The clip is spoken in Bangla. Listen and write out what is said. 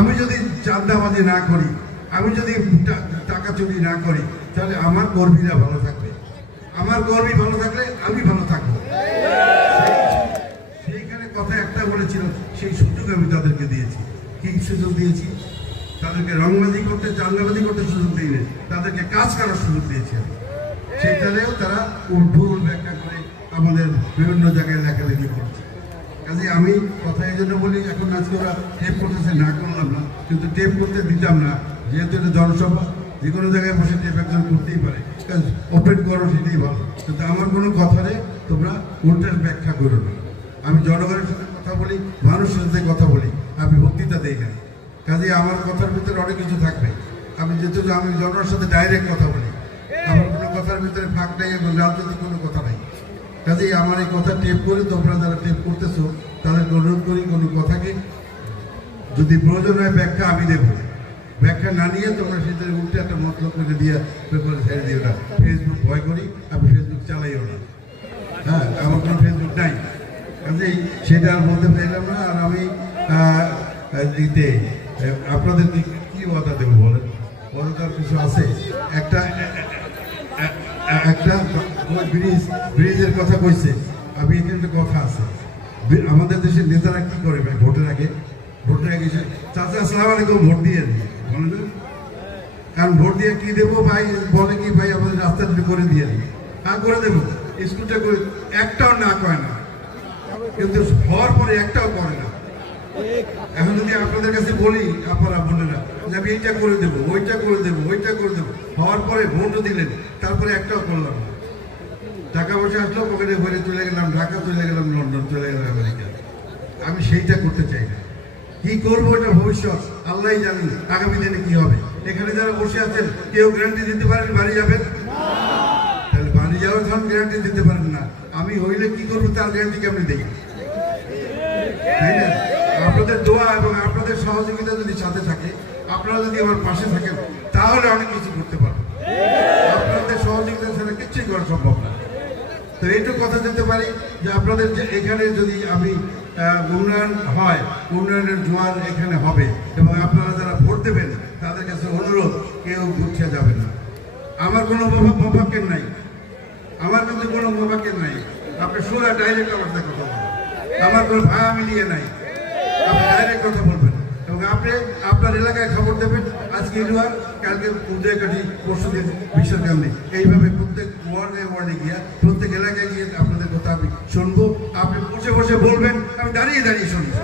আমি যদি চাঁদাবাজি না করি, আমি যদি টাকা চুরি না করি, তাহলে আমার কর্মীরা ভালো থাকবে। আমার কর্মী ভালো থাকলে আমি ভালো থাকবো। সেইখানে কথা একটা বলেছিল, সেই সুযোগ আমি তাদেরকে দিয়েছি। কি সুযোগ দিয়েছি? তাদেরকে রংবাজি করতে, চাঁদাবাজি করতে সুযোগ দিইনি, তাদেরকে কাজ করার সুযোগ দিয়েছি আমি। সেখানেও তারা ভুল ব্যাখ্যা করে আমাদের বিভিন্ন জায়গায় লেখালেখি করছে। কাজে আমি কথা এই জন্য বলি, এখন আজকে ওরা টেপ করতেছে, না করলাম না, কিন্তু টেপ করতে দিতাম না, যেহেতু এটা জনসভা, যে কোনো জায়গায় বসে টেপ একজন করতেই পারে, ওপেন করো, সেটাই ভালো। কিন্তু আমার কোনো কথা নেই, তোমরা উল্টার ব্যাখ্যা করো না। আমি জনগণের সাথে কথা বলি, মানুষের সাথে কথা বলি, আমি বক্তৃতা দিই না। কাজে আমার কথার ভিতরে অনেক কিছু থাকবে। আমি যেহেতু আমি জনগণের সাথে ডাইরেক্ট কথা বলি, আমার কোনো কথার ভিতরে ফাঁক নেই এবং রাজনৈতিক কোনো কথা নাই। কাজেই আমার এই কথা টেপ করে তোমরা যারা টেপ করতেছো তাদেরকে অনুরোধ করি, কোনো কথাকে যদি প্রয়োজন হয় ব্যাখ্যা আমি দেব, ব্যাখ্যা না নিয়ে তোমরা সেটা উল্টে একটা মতলব করে দিয়ে পেপারে ছেড়ে দিও না। ফেসবুক ভয় করি, আমি ফেসবুক চালাইও না। হ্যাঁ, আমার কোনো ফেসবুক নাই, কাজেই সেটা আর বলতে চাইলাম না। আর আমি দিতে আপনাদেরকে কি ওয়াদা দেবো বলেন? ওয়াদার কিছু আছে। একটা ব্রিজের কথা কইছে, আমি এখানে একটা কথা আছে। আমাদের দেশের নেতারা কি করে ভাই? ভোটের আগে চাচা আসসালামু আলাইকুম, ভোট দিয়ে বলে না, কারণ ভোট দিয়ে কি দেবো ভাই? বলে কি ভাই আমাদের রাস্তা যদি করে দিয়ে দিই, করে দেবো, স্কুলটা করে, একটাও না কয় না, কিন্তু হওয়ার পরে একটাও করে না। এখন যদি আপনাদের কাছে বলি, আপনারা বোনেরা, যে আমি এইটা করে দেবো, ওইটা করে দেবো, ওইটা করে দেবো, হওয়ার পরে ভোটও দিলেন, তারপরে একটাও করলাম না। টাকা পয়সা আসলো, পকেটে ভরে চলে গেলাম ঢাকা, চলে গেলাম লন্ডন, চলে গেলাম আমেরিকা। আমি সেইটা করতে চাই না। কি করবো এটা ভবিষ্যৎ আল্লাহই জানেন, আগামী দিনে কি হবে। এখানে যারা বসে আছেন, কেউ গ্যারান্টি দিতে পারেন বাড়ি যাবেন? তাহলে বাড়ি যাওয়ার যখন গ্যারান্টি দিতে পারেন না, আমি হইলে কি করবো তার গ্যারান্টি কেমনি দেই? তাই না? আপনাদের দোয়া এবং আপনাদের সহযোগিতা যদি সাথে থাকে, আপনারা যদি আমার পাশে থাকেন, তাহলে অনেক কিছু করতে পারবো। আপনাদের সহযোগিতা ছাড়া কিচ্ছুই করা সম্ভব না। তো এইটুকু কথা দিতে পারি যে আপনাদের যে এখানে যদি আমি উন্নয়ন হয়, উন্নয়নের জোয়ার এখানে হবে, এবং আপনারা যারা ভোট দেবেন তাদের কাছে অনুরোধ, কেউ গুছিয়ে যাবে না। আমার কোনো মোবাক্কের নাই, আমার কিন্তু কোনো মোবাক্কের নাই। আপনি সোজা ডাইরেক্ট আমার সাথে কথা বলবেন, আমার কোনো ভাড়া মিলিয়ে নাই, আপনি ডাইরেক্ট কথা বলবেন। এবং আপনি আপনার এলাকায় খবর দেবেন, আজকে ইলুয়ার, কালকে উদয়কাঠি, পরশুদিন বিশ্বকান্দি, এইভাবে প্রত্যেক ওয়ার্ডে গিয়ে, প্রত্যেক এলাকায় গিয়ে আপনাদের কথা আমি শুনবো। আপনি বসে বসে বলবেন, আমি দাঁড়িয়ে দাঁড়িয়ে শুনবো।